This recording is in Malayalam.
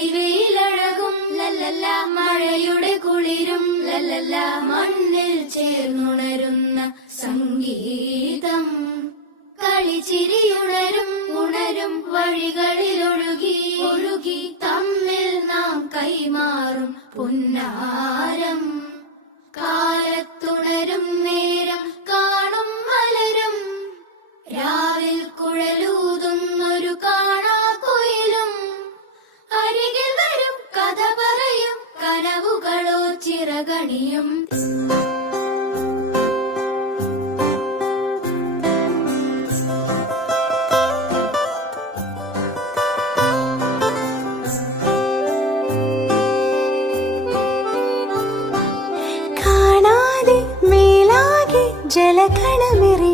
പൊടിവെയിലഴകും ലല്ലല്ല, മഴയുടെ കുളിരും ലല്ലല്ല, മണ്ണിൽ ചേർന്നുണരുന്ന സംഗീതം. കളിച്ചിരിയുണരും ഉണരും വഴികളിലൊഴുകി ഒഴുകി തമ്മിൽ നാം കൈമാറും പുന്നാരം. കാലത്തുണരും നേരം കാണും മലരും, രാവിൽ കുഴലൂതുന്നൊരു കാണാക്കുയിലും. അരികിൽ വരും കഥ പറയും കനവുകളോ ചിറകണിയും. ജലകണമിറി